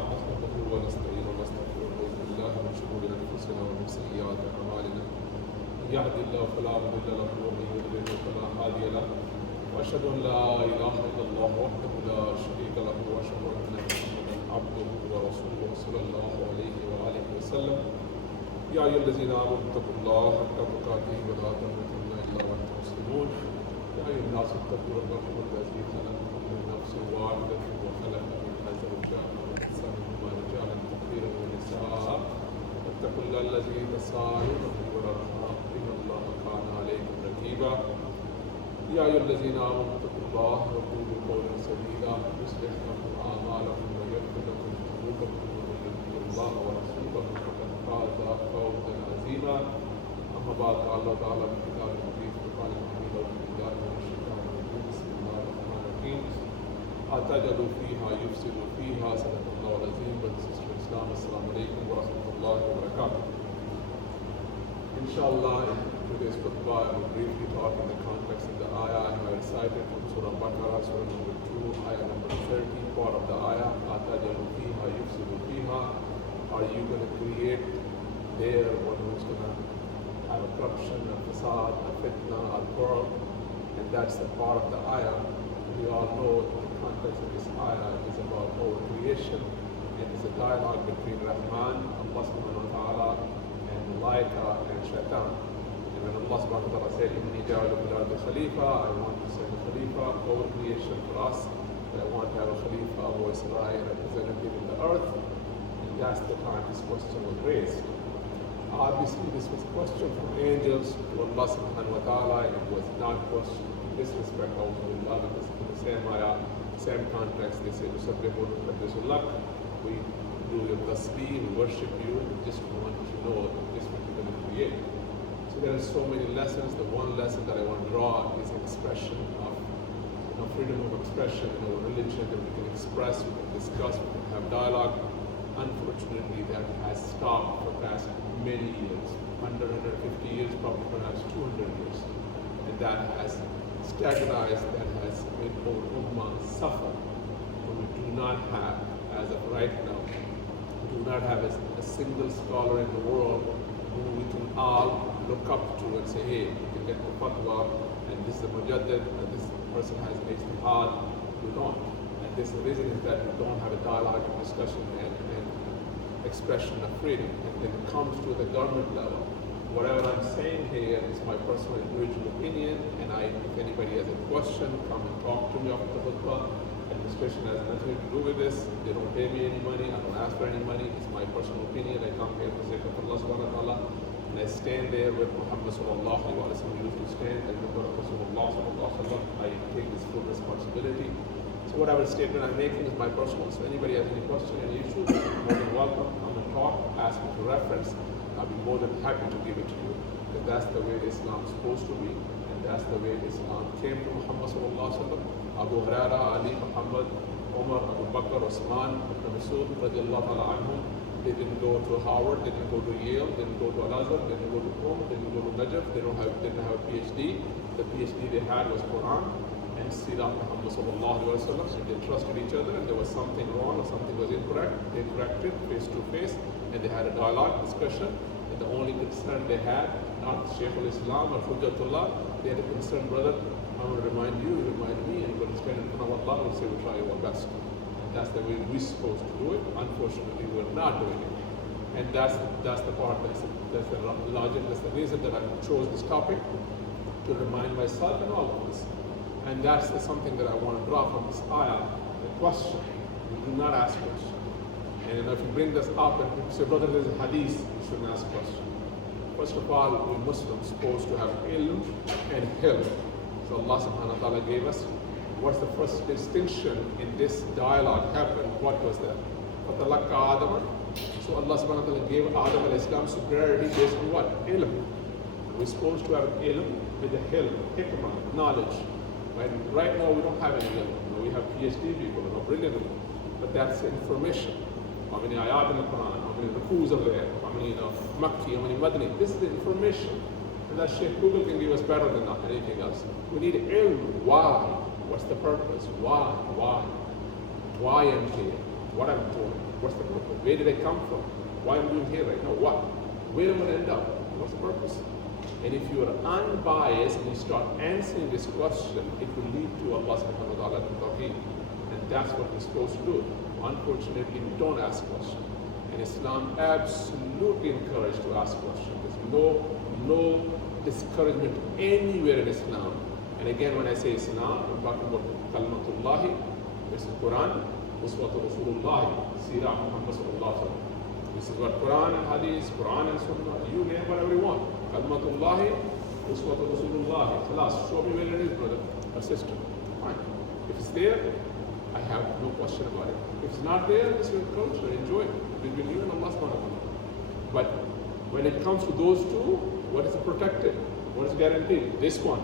نحمده ونستعينه ونستغفره ونعوذ بالله من شرور انفسنا ومن سيئات اعمالنا من يهد الله فلا مضل له ومن يضلل فلا هادي له واشهد ان لا اله الا الله وحده لا شريك له واشهد ان محمدا عبده ورسوله صلى الله عليه واله وسلم يا ايها الذين امنوا اتقوا الله حق تقاته ولا تموتن الا وانتم مسلمون يا ايها الناس اتقوا ربكم الذي خلقكم من نفس واحده وخلق منها زوجها وبث منهما رجالا كثيرا ونساء واتقوا الله الذي تساءلون به والارحام ان الله كان عليكم رقيبا يا ايها الذين امنوا اتقوا الله وقولوا قولا سديدا يصلح لكم اعمالكم ويغفر لكم ذنوبكم ومن يطع الله ورسوله فقد فاز فوزا عظيما اما بعد قال الله تعالى في كتابه المجيد وقال الحميد بالله من الشيطان الرجيم بسم الله الرحمن الرحيم أتجدوا فيها يفسدوا فيها صدق الله العظيم. Brothers and sisters, Islam, Assalamu alaikum wa rahmatullahi wa barakatuh. Inshallah, in today's khutbah, I will briefly talk in the context of the ayah I have recited from Surah Baqarah, Surah number 2, ayah number 30, part of the ayah. Atajalu fiha yufsidu fiha. Are you going to create there one who's going to have a corruption, a fasad, a fitna, a quarrel? And that's the part of the ayah. We all know the context of this ayah is about our creation. It is a dialogue between Rahman, Allah subhanahu wa ta'ala, and Malaika and Shaitan. And when Allah subhanahu wa ta'ala said, Inni ja'alu fil ardi khalifa, I want to send a khalifa, our creation for us, I want to have a khalifa, or Israel, representative in the earth. And that's the time this question was raised. Obviously, this was a question from angels to Allah subhanahu wa ta'ala, and it was not a question in disrespect of Allah, because in the same ayah, same context, they say, we do your tasbih, we worship you, we just want to know this what you're going to create. So there are so many lessons. The one lesson that I want to draw is expression of freedom of expression in our religion, that we can express, we can discuss, we can have dialogue. Unfortunately, that has stopped for the past many years, 150 years, probably perhaps 200 years. And that has stagnized, that has made our ummah suffer. But we do not have, as of right now, we do not have a single scholar in the world who we can all look up to and say, hey, we can get the fatwa, and this is a mujaddid, and this person has ijtihad. We don't. And this the reason is that we don't have a dialogue and discussion and expression of freedom. And when it comes to the government level, whatever I'm saying here is my personal individual opinion, and if anybody has a question, come and talk to me after the khutbah. Administration has nothing to do with this. They don't pay me any money. I don't ask for any money. It's my personal opinion. I come here for the sake of Allah subhanahu wa ta'ala, and I stand there with Muhammad sallallahu alayhi wa sallam. We used to stand and with Rasulullah sallallahu alayhi wa sallam. I take this full responsibility. So whatever statement I'm making is my personal. So anybody has any question, any issue, more than welcome. Come and talk. Ask me to reference. I'll be more than happy to give it to you. Because that's the way Islam is supposed to be. And that's the way Islam came to Muhammad sallallahu alayhi wa sallam. Abu Huraira, Ali, Muhammad, Umar, Abu Bakr, Osman, Ibn Masud, radiallahu ta'ala anhum. They didn't go to Harvard, they didn't go to Yale, they didn't go to Al-Azhar, they didn't go to Qom, they didn't go to Najaf, they didn't have a PhD. The PhD they had was Quran and Sirah Muhammad sallallahu alayhi wa sallam. So they trusted each other, and there was something wrong or something was incorrect. They corrected face to face, and they had a dialogue, discussion. And the only concern they had, not Shaykh al-Islam or Hujjatullah, they had a concern, brother, I want to remind you, remind me, and you're going to stand in front of Allah and say, we'll try our best. And that's the way we're supposed to do it. Unfortunately, we're not doing it. And that's the part, that's the logic, that's the reason that I chose this topic, to remind myself and all of us. And that's something that I want to draw from this ayah, the question. We do not ask questions. And if you bring this up and people say, brother, there's a hadith, you shouldn't ask questions. First of all, we Muslims supposed to have ilm and hilm. So Allah subhanahu wa ta'ala gave us, what's the first distinction in this dialogue happened? What was that? فَتَلَقَّى آدَمَ. So Allah subhanahu wa ta'ala gave Adam al-Islam superiority based on what? Ilm. We're supposed to have ilm with the hilm, hikmah, knowledge. Right now we don't have any ilm. We have PhD people, brilliant people. But that's information. How many ayat in the Quran, how many rukus are there, how many Makki, how many Madani. This is the information. And that Sheikh Google can give us better than anything else. We need ilm. Why? What's the purpose? Why? Why I'm here? What I'm doing? What's the purpose? Where did I come from? Why am I doing here right now? What? Where am I going to end up? What's the purpose? And if you are unbiased and you start answering this question, it will lead to Allah subhanahu wa ta'ala to tawheed. And that's what we're supposed to do. Unfortunately, we don't ask questions. And Islam absolutely encourages to ask questions. There's no discouragement anywhere in Islam. And again, when I say Islam, I'm talking about Kalimatullahi, this is Quran, Uswatu Rasulullah, Sirah Muhammad sallallahu alaihi wasallam. This is what Quran and Hadith, Quran and Sunnah, you name whatever you want. Kalimatullahi, Uswatu Rasulullah. Khalas, show me where it is, brother or sister. Fine. If it's there, I have no question about it. If it's not there, this is culture, enjoy it. Between you and Allah subhanahu wa ta'ala. But when it comes to those two, what is protected? What is guaranteed? This one.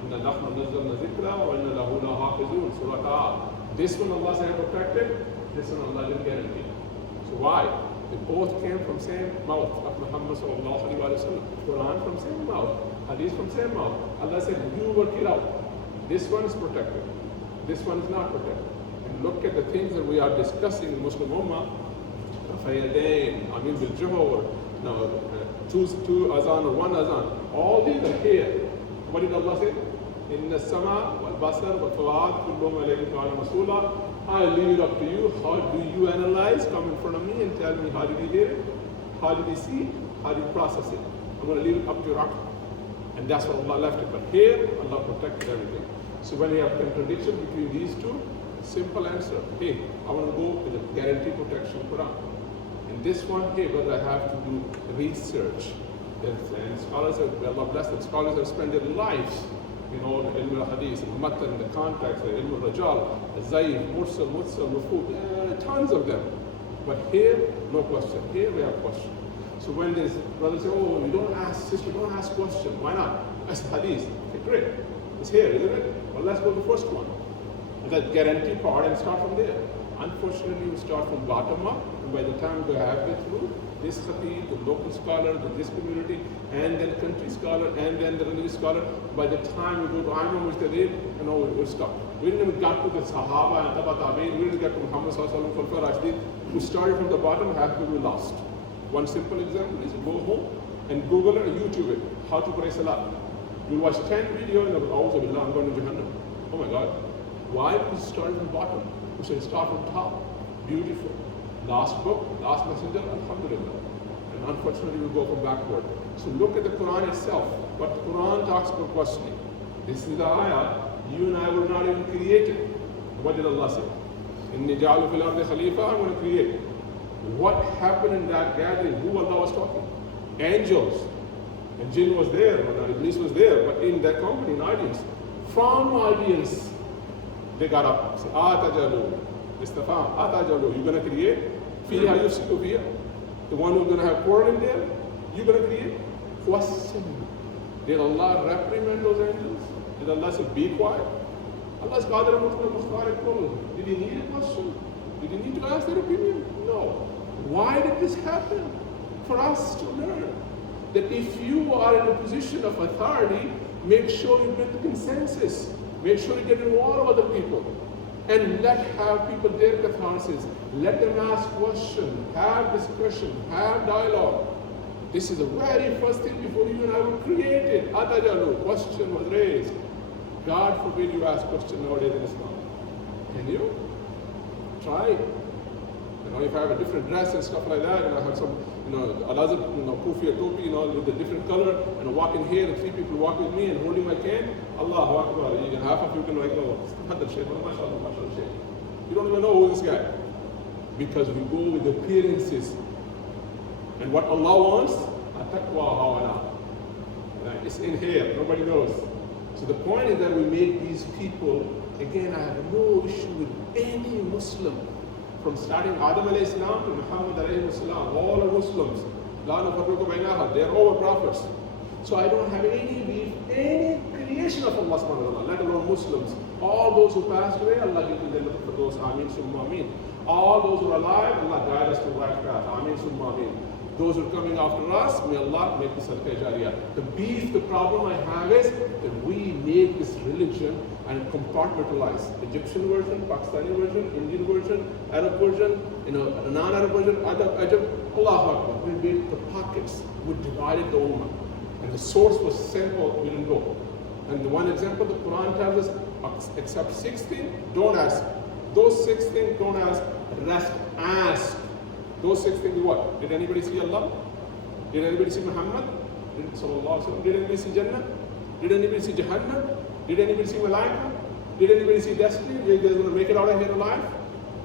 إِنَّا نَحْنُ نَزَّلْنَا ذِكْرًا وَإِنَّا لَهُ لَحَافِظُونَ Surah Ta'a. This one Allah said protected, this one Allah didn't guarantee. So why? They both came from same mouth of Muhammad sallallahu alaihi wasallam. Quran from same mouth, Hadith from same mouth. Allah said, you work it out. This one is protected. This one is not protected. And look at the things that we are discussing in Muslim Ummah. Fayadain, Amin bil Juhur, two azan or one azan. All these are here. What did Allah say? Inna sama wal basar wal fuad kullum alayhi ta'ala masula. I leave it up to you. How do you analyze? Come in front of me and tell me how did you hear it? How did you see it? How did you process it? I'm going to leave it up to your Aql. And that's what Allah left it. But here, Allah protected everything. So when you have contradiction between these two, simple answer. Hey, I want to go with the guaranteed protection Quran. And this one, hey, brother, I have to do research. And scholars have, Allah bless them, scholars have spent their lives, ilm al-hadith, al-matan, the context, ilm al-rajal, al-zayf, mursal, mufud, tons of them. But here, no question. Here we have question. So when this brother says, oh, we don't ask, sister, don't ask question. Why not? Ask hadith. Okay, great. It's here, isn't it? Well, let's go to the first one. And that guarantee part and start from there. Unfortunately, we start from bottom up, and by the time we have it through, this Khateeb, the local scholar, this community, and then country scholar, and then the religious scholar, by the time we go to Ayman, which they did, we're stuck. We didn't even get to the Sahaba and Taba Tabi'in, we didn't get to Muhammad sallallahu alaihi wasallam. We started from the bottom, half we lost. One simple example is go home and Google it or YouTube it, how to pray Salah. You'll watch 10 videos and I'm going to Jahannam. Oh my God. Why we started from bottom? We should start from top. Beautiful. Last book, last messenger, alhamdulillah. And unfortunately we go from backward. So look at the Quran itself. What the Quran talks about questioning. This is the ayah. You and I were not even created. What did Allah say? Inni ja'alu fil ardi khalifa, I'm going to create. What happened in that gathering? Who Allah was talking? Angels. And jinn was there, or Iblis was there, but in that company, an audience. From audience, they got up. Say, Atajalu, Istafam, Atajalu, you're going to create? Fiha yusiku fiha. The one who's going to have quarrel in there, you're going to create? Question. Did Allah reprimand those angels? Did Allah say, be quiet? Allah's Qadir Mukhtar. Did he need a question? Did he need to ask their opinion? No. Why did this happen? For us to learn that if you are in a position of authority, make sure you build consensus. Make sure you get involved with other people. And have people their catharsis. Let them ask questions, have discussion, have dialogue. This is the very first thing before you and I were created. Atajalu, question was raised. God forbid you ask question nowadays in Islam. Can you? Try it. If I have a different dress and stuff like that, and I have some, alazab, kufi or topi, with a different color, and I walk in here and 3 people walk with me and holding my cane, Allahu Akbar. Half of you can you don't even know who is this guy. Because we go with appearances. And what Allah wants, it's in here, nobody knows. So the point is that we make these people, again, I have no issue with any Muslim. From starting Adam alayhi salam to Muhammad alayhi salam, all are Muslims. They're all prophets. So I don't have any creation of Allah subhanahu wa ta'ala, let alone Muslims. All those who passed away, Allah give them the for those, Ameen, Summa Ameen. All those who are alive, Allah guide us to the right path, Ameen, Summa Ameen. Those who are coming after us, may Allah make this sadaqah jariyah. The beef, the problem I have is that we make this religion and compartmentalize. Egyptian version, Pakistani version, Indian version, Arab version, non-Arab version, Ajam, Allahu Akbar. We made the pockets. We divided the ummah. And the source was simple, we didn't go. And the one example, the Quran tells us, except 16, don't ask. Those 16, don't ask. Rest, ask. Those 6 things, what? Did anybody see Allah? Did anybody see Muhammad? Did anybody see Jannah? Did anybody see Jahannam? Did anybody see Malaika? Did anybody see destiny? Are you guys going to make it out of here alive?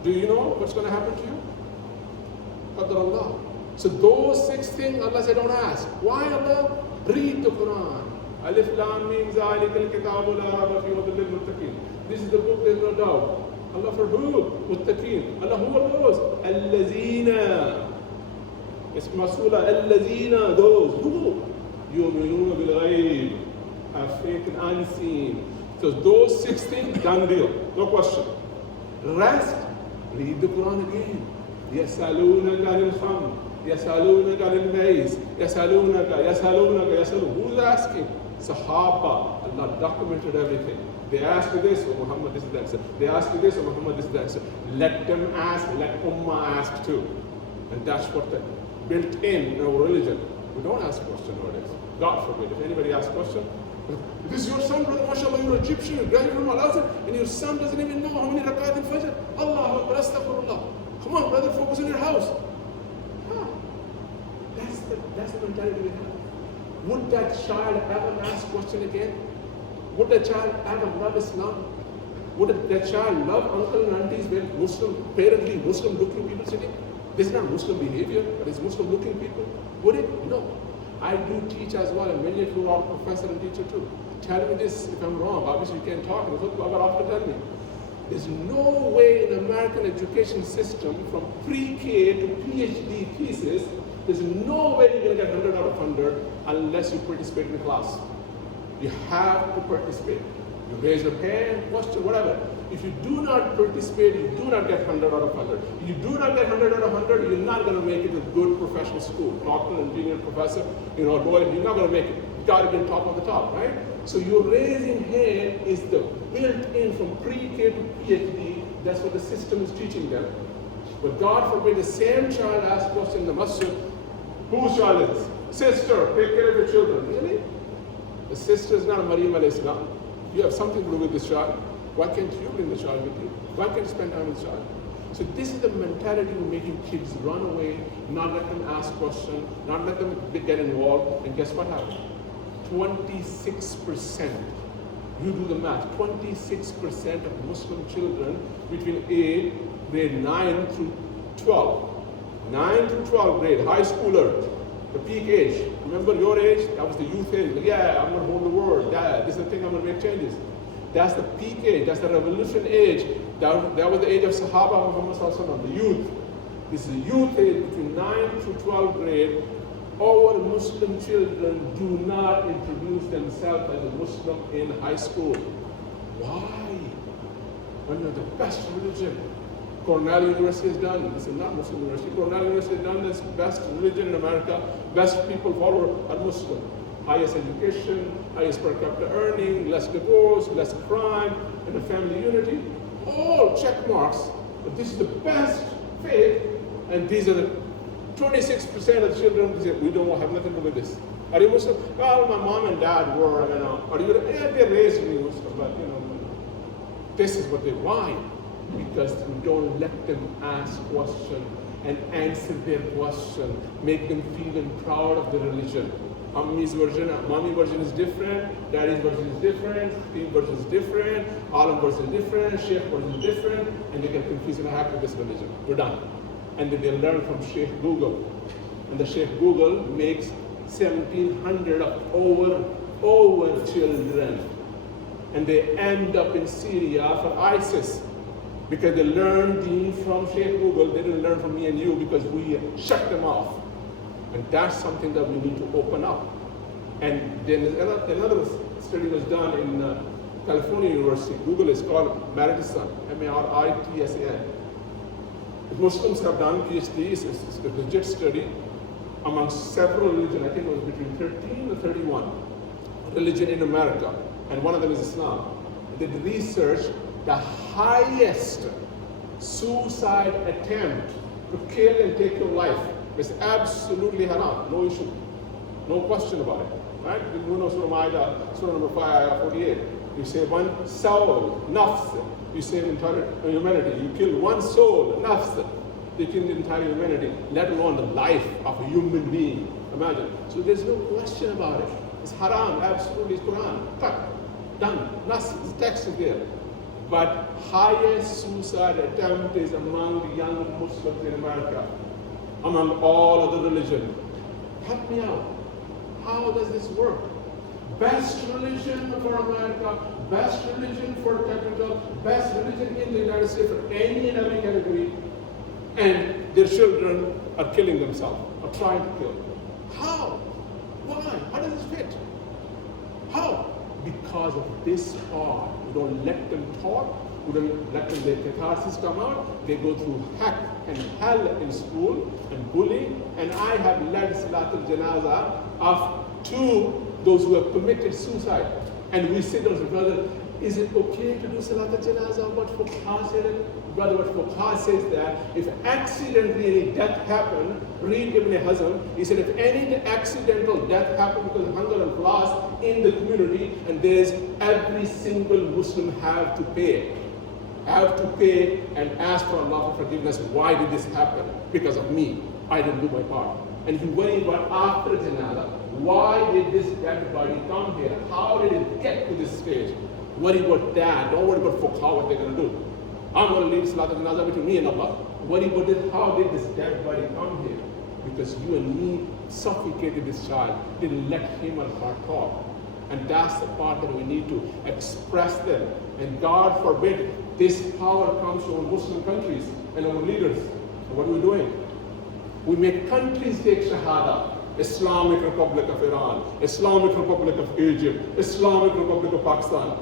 Do you know what's going to happen to you? Qadar Allah. So those 6 things, Allah said, don't ask. Why Allah? Read the Quran. Alif Lam Mim Zalikal Kitabu La Raiba Fihi Hudal Lil Muttaqin. This is the book, there's no doubt. Allah for who? Muttaqeen. Allah who are those? Allazina. It's Masula. Allazina. Those. Who? Yu'minuna bil ghaib. Have faith in unseen. So those 6 things, done deal. No question. Rest, read the Quran again. يَسْأَلُونَكَ عَنِ الْخَمْرِ يَسْأَلُونَكَ عَنِ الْمَيْسِ يَسْأَلُونَكَ. Who's asking? Sahaba. Allah documented everything. They ask you this, oh Muhammad, this is the answer. They ask you this, oh Muhammad, this is the answer. Let them ask, let Ummah ask too. And that's what the built in our religion. We don't ask questions nowadays. God forbid. If anybody asks a question, this is your son, brother, mashallah, you're Egyptian, you're graduate from Al-Azhar, and your son doesn't even know how many rakat in Fajr. Allahu Akbar, astaghfirullah. Come on, brother, focus on your house. Huh. That's the mentality we have. Would that child ever ask question again? Would that child ever love Islam? Would that child love uncle and aunties where Muslim, apparently Muslim looking people sitting? This is not Muslim behavior, but it's Muslim looking people. Would it? No. I do teach as well, and many of you are professor and teacher too. Tell me this if I'm wrong. Obviously you can't talk, and it's what tell me. There's no way in American education system from pre-K to PhD thesis, there's no way you're going to get 100 out of 100 unless you participate in the class. You have to participate. You raise your hand, question, whatever. If you do not participate, you do not get 100 out of 100. If you do not get 100 out of 100, you're not going to make it a good professional school. Doctor, engineer, professor, lawyer, you're not going to make it. You got to be top of the top, right? So your raising hand is the built-in from pre-K to PhD. That's what the system is teaching them. But God forbid the same child asks question in the masjid, whose child is this? Sister, take care of your children. Really? The sister is not a Maryam alayhi salam. You have something to do with this child. Why can't you bring the child with you? Why can't you spend time with the child? So this is the mentality of making kids run away, not let them ask questions, not let them get involved. And guess what happened? 26%. You do the math. 26% of Muslim children between grade 9 through 12. 9 to 12 grade, high schooler, the peak age. Remember your age? That was the youth age. Yeah, I'm going to hold the world. Yeah, this is the thing, I'm going to make changes. That's the peak age. That's the revolution age. That was the age of Sahaba Muhammad Sallallahu Alaihi Wasallam, the youth. This is the youth age between 9 to 12 grade. Our Muslim children do not introduce themselves as a Muslim in high school. Why? When you're the best religion. Cornell University has done. This is not Muslim university. Cornell University has done this. Best religion in America. Best people follow are Muslim. Highest education, highest per capita earning, less divorce, less crime, and the family unity. All check marks. But this is the best faith, and these are the 26% of the children who say, we don't have nothing to do with this. Are you Muslim? Well, my mom and dad were, Are you going to, yeah, they raised me Muslim, but this is what they want. Because we don't let them ask questions and answer their question, make them feel proud of the religion. Mommy version is different, daddy's version is different, Steve version is different, Alam version is different, Sheikh version is different, and they get confused and happy with this religion. We're done. And then they learn from Sheikh Google. And the Sheikh Google makes 1,700 of our children. And they end up in Syria for ISIS. Because they learned deen from Sheikh Google, they didn't learn from me and you because we shut them off. And that's something that we need to open up. And then another study was done in California University. Google is called Maritisan, Maritisan. Muslims have done PhDs, it's a legit study. among several religions. I think it was between 13 or 31 religion in America, and one of them is Islam. They did research, the highest suicide attempt to kill and take your life is absolutely haram, no issue, no question about it. Right? You know Surah number 5, ayah 48. You say one soul, nafs, you save entire humanity. You kill one soul, nafs, you kill the entire humanity, let alone the life of a human being. Imagine. So there's no question about it. It's haram, absolutely, it's Quran. Cut, done, nas, the text is there. But highest suicide attempt is among the young Muslims in America, among all other religions. Help me out. How does this work? Best religion for America, best religion for capital, best religion in the United States for any and every category, and their children are killing themselves, or trying to kill. How? Why? How does this fit? How? Because of this part. We don't let them talk, we don't let them let catharsis come out. They go through heck and hell in school and bullying. And I have led Salatul Janaza of 2 those who have committed suicide. And we say to us, brother, is it okay to do Salatul Janaza? What Fuqaha said? Brother, what Fuqaha says that if accidentally any death happened, read Ibn Hazm, he said if any accidental death happened because of hunger and loss in the community, and there's every single Muslim have to pay and ask for Allah for forgiveness. Why did this happen? Because of me. I didn't do my part. And if you worry about after Janazah, why did this dead body come here? How did it get to this stage? Worry about that. Don't worry about Fuqaha, what they're going to do. I'm going to leave Salatul Janazah between me and Allah. Worry about it. How did this dead body come here? Because you and me suffocated this child, didn't let him or her talk. And that's the part that we need to express them. And God forbid this power comes to our Muslim countries and our leaders. So what are we doing? We make countries take Shahada. Islamic Republic of Iran, Islamic Republic of Egypt, Islamic Republic of Pakistan.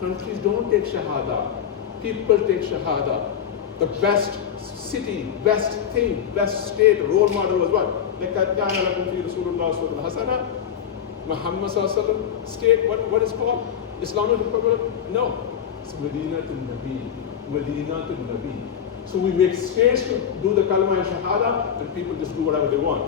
Countries don't take Shahada. People take Shahada. The best city, best thing, best state, role model was what? Muhammad state, what is called? Islamic Republic? No. It's Medina to Nabi. Medina to Nabi. So we make states to do the kalma and shahada, and people just do whatever they want.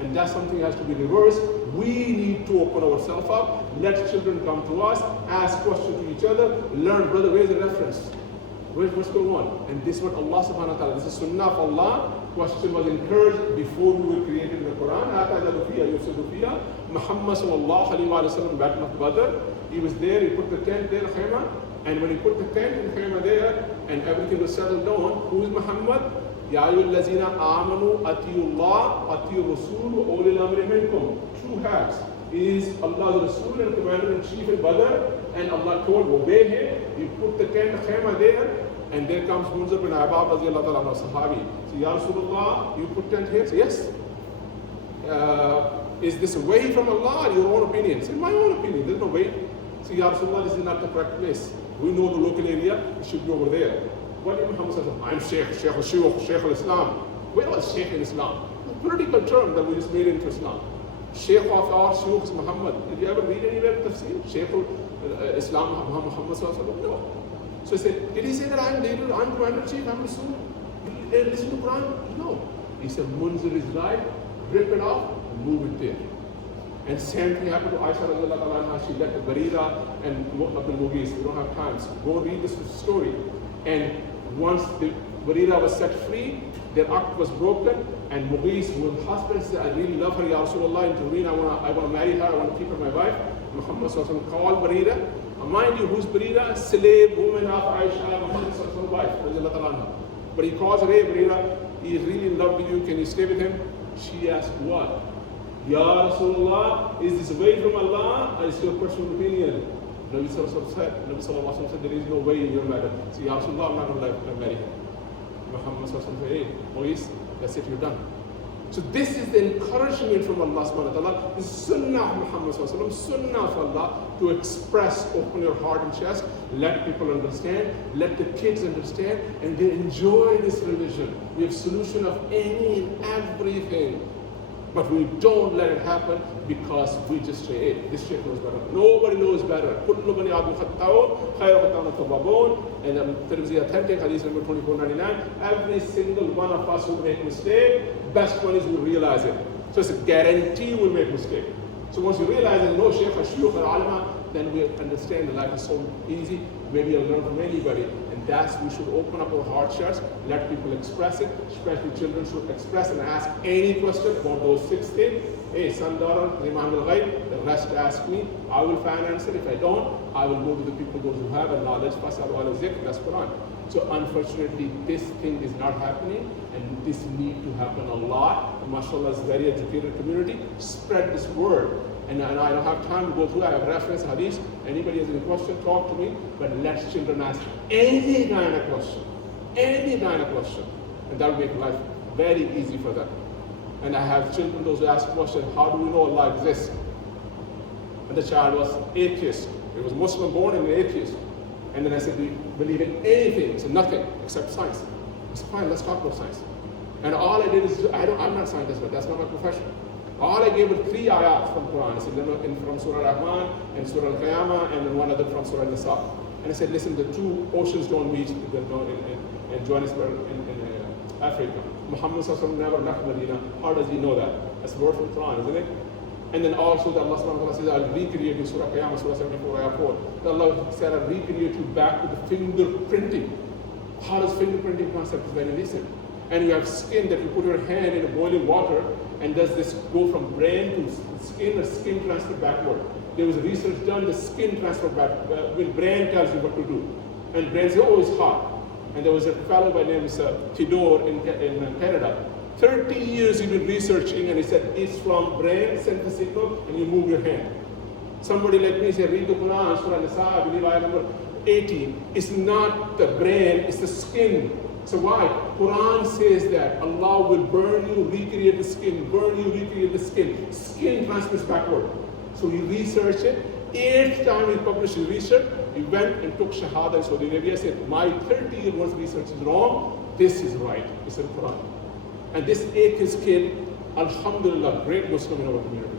And that's something that has to be reversed. We need to open ourselves up, let children come to us, ask questions to each other, learn, brother, where's the reference? What's going on? And this is what Allah subhanahu wa ta'ala, this is sunnah of Allah. Question was encouraged before we were created in the Quran. Muhammad sallallahu alayhi wa sallam, Battle of Badr, he was there, he put the tent there, khayma, and when he put the tent and khayma there, and everything was settled down, who is Muhammad? Ya ayyuhallazina amanu atiyullah, atiyu rasul, wa ulil amri minkum. Two hats. He is Allah's Rasul and Commander-in-Chief in Badr, and Allah told, obey him. He put the tent khayma there, and there comes Munzir bin Abab radiallahu ta'ala, sahabi. So, Ya Rasulullah, you put tent here? So, yes. Is this a way from Allah or your own opinion? It's in my own opinion, there's no way. So, Ya Rasulullah, this is not the correct place. We know the local area, it should be over there. What did Muhammad say? I'm Sheikh al-Islam. Where was Sheikh in Islam? A political term that we just made into Islam. Sheikh of our Shuyukh is Muhammad. Did you ever read anywhere in Tafsir? Sheikh Islam Muhammad sallallahu? No. So he said, did he say that I'm leader, I'm Commander-in-Chief, I'm Rasul? Listen to Quran? No. He said, Munzir is right, rip it off, and move it there. And same thing happened to Aisha radiallahu anha. She left Barira and Abdul Mughis. We don't have time, so go read this story. And once the Barira was set free, their act was broken, and Mughis, who was husband, said, I really love her, Ya Rasulullah, intervene, I want to marry her, I want to keep her my wife. Muhammad sallallahu called Barira. Mind you, who's Barira? Slave woman of Aisha, Muhammad's wife. But he calls her, hey Barira, he is really in love with you, can you stay with him? She asked, what? Ya Rasulullah, is this way from Allah or is your personal opinion? Nabi sallallahu said, there is no way in your matter. So Ya Rasulullah, I'm not going to marry him. Muhammad sallallahu said, hey, Mughis, that's it, you're done. So this is the encouragement from Allah subhanahu wa ta'ala. This is sunnah of Muhammad sallallahu sunnah of Allah to express, open your heart and chest, let people understand, let the kids understand, and they enjoy this religion. We have solution of any and everything. But we don't let it happen because we just say, hey, this shaykh knows better. Nobody knows better. And Tirmidhi authentic hadith number 2499. Every single one of us will make mistake. Best one is who realize it. So it's a guarantee we'll make mistake. So once you realize that no shaykh, shuyukh, or alama, then we understand that life is so easy. Maybe you'll learn from anybody. And that's, we should open up our heart chest, let people express it, especially children should express and ask any question about those 6 things. Hey, son, daughter, Imam al-Ghaib, the rest ask me, I will find an answer. If I don't, I will go to the people, those who have a knowledge, that's Quran. So unfortunately, this thing is not happening, and this need to happen a lot. And mashallah, is a very educated community. Spread this word. And I don't have time to go through. I have reference hadith. Anybody has any question, talk to me. But let children ask any kind of question. Any kind of question. And that will make life very easy for them. And I have children, those who ask questions, how do we know Allah exists? And the child was atheist. He was Muslim born and an atheist. And then I said, do you believe in anything? He said, nothing except science. I said, fine, let's talk about science. And all I did is, I'm not a scientist, but that's not my profession. All I gave were 3 ayats from Quran. I said, from Surah Rahman, and Surah Al-Qiyamah, and then one other from Surah Nisa. And I said, listen, the 2 oceans don't meet in Johannesburg in Africa. Muhammad never left Medina. How does he know that? That's a word from Quran, isn't it? And then also that Allah subhanahu wa ta'ala says, I'll recreate you, Surah Qiyamah, Surah 74, ayah 4. That Allah said, I'll recreate you back to the fingerprinting. How does fingerprinting concept is very recent? And you have skin that you put your hand in boiling water, and does this go from brain to skin, or skin transfer backward? There was research done, the skin transfer back, when brain tells you what to do. And brain says, oh, it's hot. And there was a fellow by name Tidor in Canada. 30 years he's been researching, and he said, it's from brain, send the signal, and you move your hand. Somebody like me said, read the Quran, Surah Nisa, I believe I remember 18. It's not the brain, it's the skin. So why? Quran says that Allah will burn you, recreate the skin, burn you, recreate the skin. Skin transfers backward. So he researched it. 8th time he published his research, he went and took Shahada in Saudi Arabia, said, my 30-year worth of research is wrong, this is right. It's in Quran. And this atheist kid, alhamdulillah, great Muslim in our community.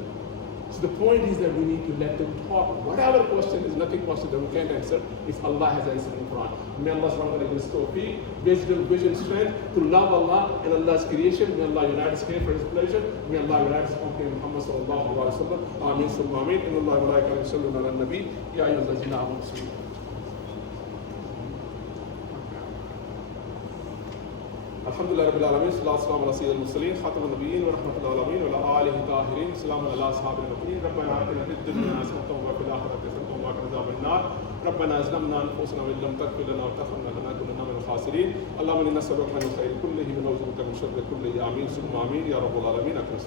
So the point is that we need to let them talk. Whatever question is, nothing question that we can't answer, is Allah has answered in Quran. May Allah subhanahu wa ta'ala give us tawfiq, wisdom, vision, strength to love Allah and Allah's creation. May Allah unite us here for His pleasure. May Allah unite us upon Muhammad sallallahu alaihi wasallam. Ameen summa ameen. Inna Allah wa malaikatahu yusalluna ala nabi. Ya ayyuhallazina amanu sallu. الحمد لله رب العالمين والصلاة والسلام على سيد المرسلين خاتم النبيين ورحمة الله العالمين وعلى آله الطاهرين سلام على أصحاب النبيين ربنا آتنا في الدنيا حسنة وفي الآخرة حسنة وقنا عذاب النار ربنا ظلمنا أنفسنا وإن لم تغفر لنا وترحمنا لنكونن من الخاسرين اللهم إنا نسألك من الخير كله ونعوذ بك من شر كله آمين ثم آمين يا رب العالمين أكرم